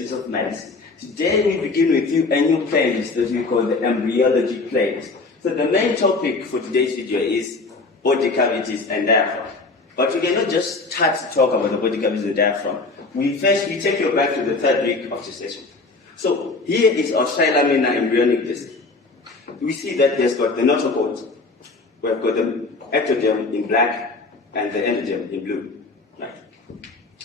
possibilities of medicine. Today we begin with a new playlist that we call the Embryology playlist. So the main topic for today's video is body cavities and diaphragm. But we cannot just start to talk about the body cavities and diaphragm. We take you back to the third week of the session. So here is our trilaminar embryonic disc. We see that there's got the notochord. We've got the ectoderm in black and the endoderm in blue. Right?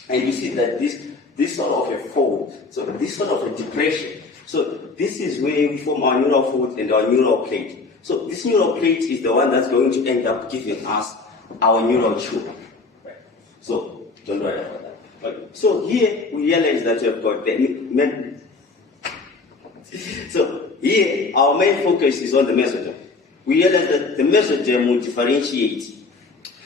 And you see that this sort of a fold, so this sort of a depression. So this is where we form our neural fold and our neural plate. So this neural plate is the one that's going to end up giving us our neural tube. Right? So don't worry about that. Okay. So here we realize that we've got the so here our main focus is on the mesoderm. We realize that the mesoderm will differentiate.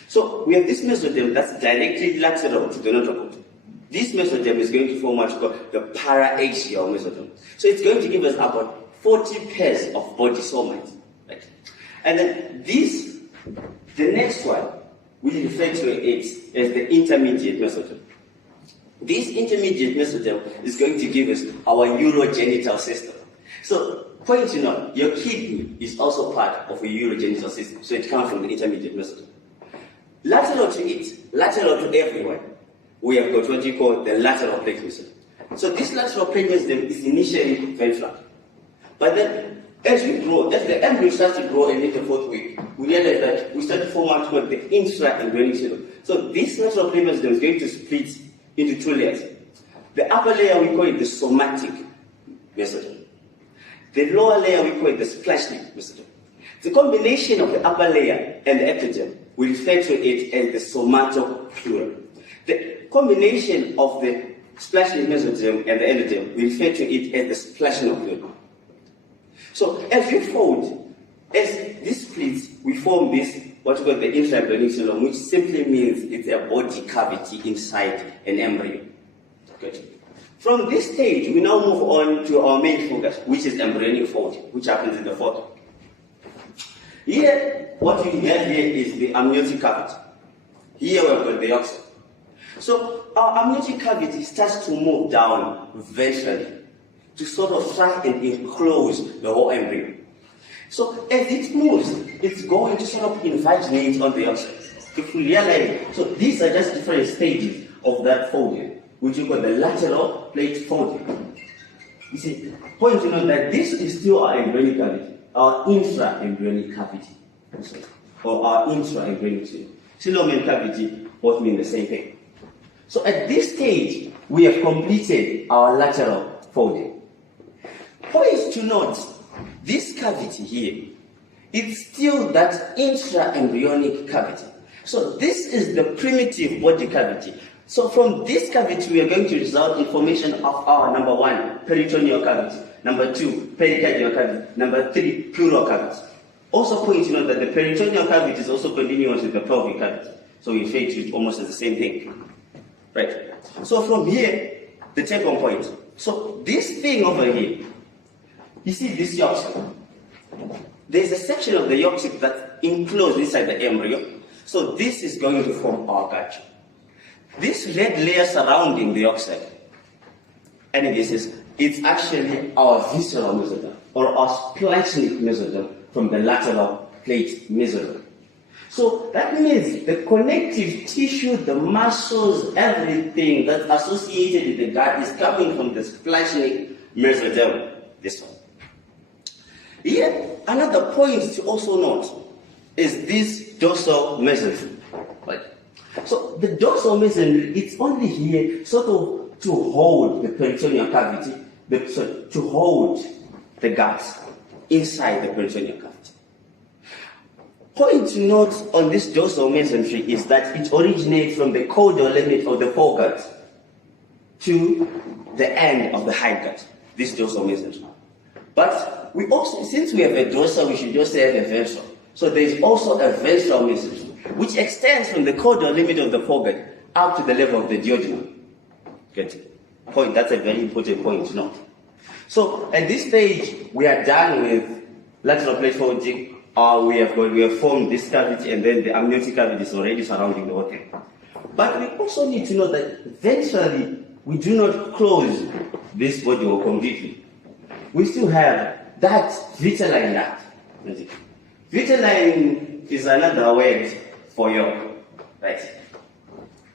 So we have this mesoderm that's directly lateral to the notochord. This mesoderm is going to form what's called the paraaxial mesoderm. So it's going to give us about 40 pairs of body somites. Right? And then the next one, we refer to it as the intermediate mesoderm. This intermediate mesoderm is going to give us our urogenital system. So, point to note, your kidney is also part of a urogenital system, so it comes from the intermediate mesoderm. Lateral to it, lateral to everyone, we have got what you call the lateral plate mesoderm. So this lateral plate mesoderm is initially ventral. But then, as we grow, as the embryo starts to grow and hit the fourth week, we realize that we start to form what's called the intra-embryonic system. So this lateral plate mesoderm is going to split into two layers. The upper layer, we call it the somatic mesoderm. The lower layer, we call it the splastic mesoderm. The combination of the upper layer and the ectoderm, we refer to it as the somatopleural. The combination of the splastic mesoderm and the endoderm, we refer to it as the splashinopleural. So as you fold, as this splits, we form this, what we call the intra-embryonic system, which simply means it's a body cavity inside an embryo. Good. From this stage, we now move on to our main focus, which is embryonic folding, which happens in the fourth. Here, what we have here is the amniotic cavity. Here we've got the yolk. So our amniotic cavity starts to move down ventrally to sort of try and enclose the whole embryo. So as it moves, it's going to sort of invaginate on the yolk. If we realize, so these are just different stages of that folding, which we call the lateral plate folding. You see, point to note that this is still our embryonic cavity, our intra-embryonic cavity, or our intra-embryonic system. Coelom and cavity both mean the same thing. So at this stage, we have completed our lateral folding. Point to note, this cavity here, it's still that intra-embryonic cavity. So this is the primitive body cavity. So from this cavity, we are going to result in formation of our number 1, peritoneal cavity, number 2, pericardial cavity, number 3, pleural cavity. Also point to note that the peritoneal cavity is also continuous with the pelvic cavity. So we refer to it almost as the same thing. Right. So from here, the take-home point. So this thing over here, you see this yolk sac. There's a section of the yolk sac that's enclosed inside the embryo. So this is going to form our gut. This red layer surrounding the yolk sac, and it's actually our visceral mesoderm, or our splanchnic mesoderm from the lateral plate mesoderm. So that means the connective tissue, the muscles, everything that's associated with the gut is coming from the splanchnic mesoderm, this one. Here, another point to also note is this dorsal mesentery. Right? So the dorsal mesentery, it's only here sort of to hold the peritoneal cavity, to hold the gut inside the peritoneal cavity. Point to note on this dorsal mesentery is that it originates from the caudal limit of the foregut to the end of the hindgut, this dorsal mesentery. But we also, since we have a dorsal, we should just have a ventral. So there is also a ventral mesentery, which extends from the caudal limit of the foregut up to the level of the duodenum. Good point. That's a very important point to note. So at this stage, we are done with lateral plate folding. We have formed this cavity, and then the amniotic cavity is already surrounding the whole thing. But we also need to know that ventrally we do not close this body wall completely. We still have that vitelline duct. Vitelline is another word for yolk, right?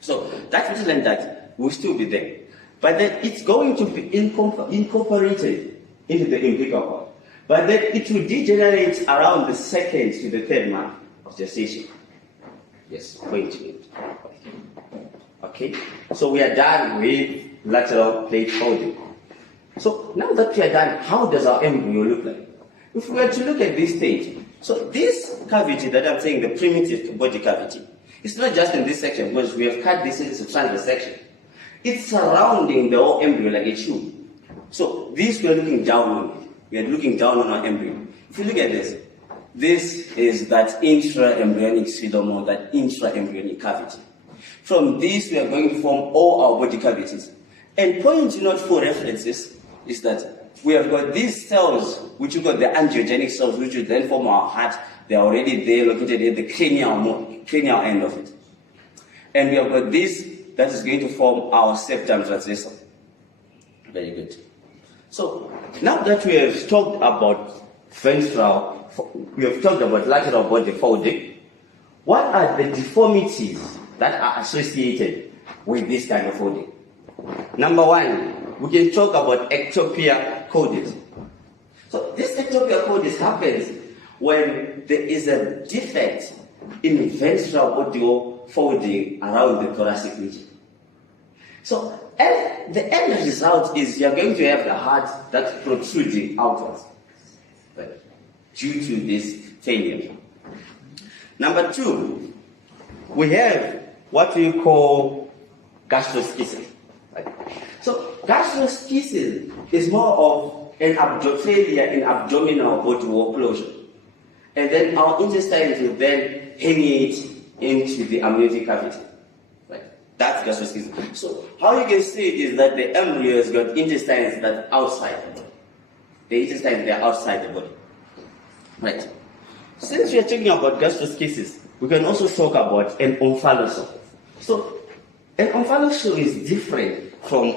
So that vitelline duct will still be there, but then it's going to be incorporated into the umbilical cord. But then it will degenerate around the second to the third month of gestation. Yes, pointing it. Okay, so we are done with lateral plate folding. So now that we are done, how does our embryo look like? If we were to look at this stage, so this cavity that I'm saying, the primitive body cavity, it's not just in this section, because we have cut this into transverse section. It's surrounding the whole embryo like a tube. So this we are looking down on. We are looking down on our embryo. If you look at this is that intra-embryonic cilium or that intra-embryonic cavity. From this, we are going to form all our body cavities. And point note for references is that we have got these cells, which we've got the angiogenic cells, which will then form our heart. They are already there, located at the cranial end of it. And we have got this that is going to form our septum transversal. Very good. So now that we have talked about ventral, we have talked about lateral body folding, what are the deformities that are associated with this kind of folding? Number one, we can talk about ectopia codis. So this ectopia codis happens when there is a defect in ventral body folding around the thoracic region. So the end result is you're going to have the heart that's protruding outwards, but due to this failure. Number two, we have what we call gastroschisis. Right? So gastroschisis is more of an failure in abdominal body wall closure. And then our intestines will then herniate into the amniotic cavity. Right? That's gastroschisis. So how you can see it is that the embryo has got intestines that are outside the body. The intestines, they are outside the body. Right? Since we are talking about gastroschisis, we can also talk about an omphalocele. So an omphalocele is different from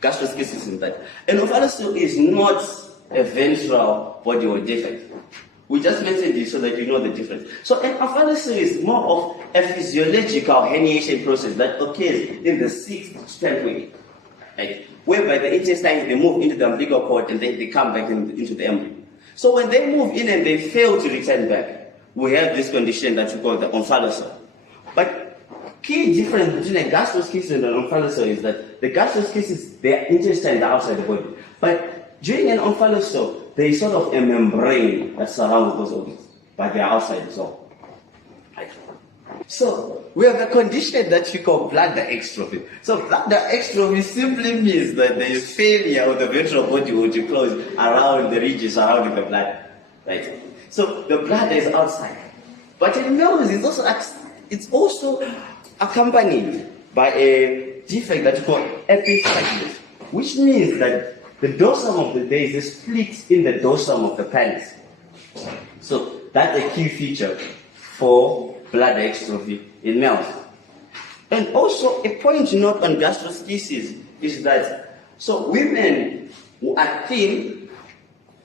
gastroschisis in that an omphalocele is not a ventral body wall defect. We just mentioned this so that you know the difference. So an omphalocele is more of a physiological herniation process that occurs in the 6th to 10th week, right? Whereby the intestines, they move into the umbilical cord and then they come back into the embryo. So when they move in and they fail to return back, we have this condition that we call the omphalocele. But key difference between a gastroschisis and an omphalocele is that the gastroschisis, their intestines are outside the body. But during an omphalocele, there is sort of a membrane that surrounds those organs, but they are outside as well. Right. So we have a condition that we call bladder extrophy. So bladder extrophy simply means that there is failure of the ventral body wall to close around the region surrounding the bladder. Right. So the bladder is outside, but in males it's also accompanied by a defect that we call epicyclis, which means that the dorsum of the day is split in the dorsum of the pelvis. So that's a key feature for bladder extrophy in males. And also a point to note on gastroschisis is that so women who are thin,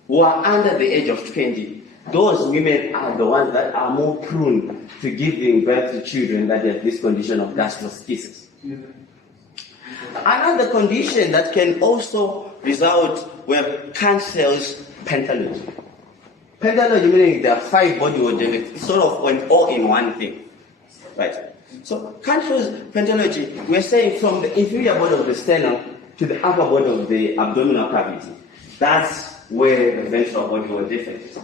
who are under the age of 20, those women are the ones that are more prone to giving birth to children that have this condition of gastroschisis. Another condition that can also result with cancers pentalogy. Pentalogy meaning there are 5 body wall defects. It's sort of an all-in-one thing, right? So cancers pentalogy, we're saying from the inferior body of the sternum to the upper body of the abdominal cavity. That's where the ventral body wall defect is.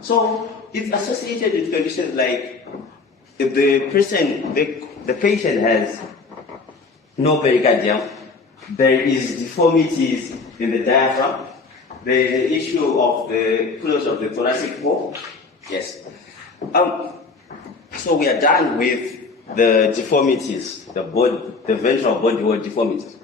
So it's associated with conditions like if the patient has no pericardium, there is deformities in the diaphragm, there is the issue of the close of the thoracic wall. Yes. So we are done with the deformities, the ventral body wall deformities.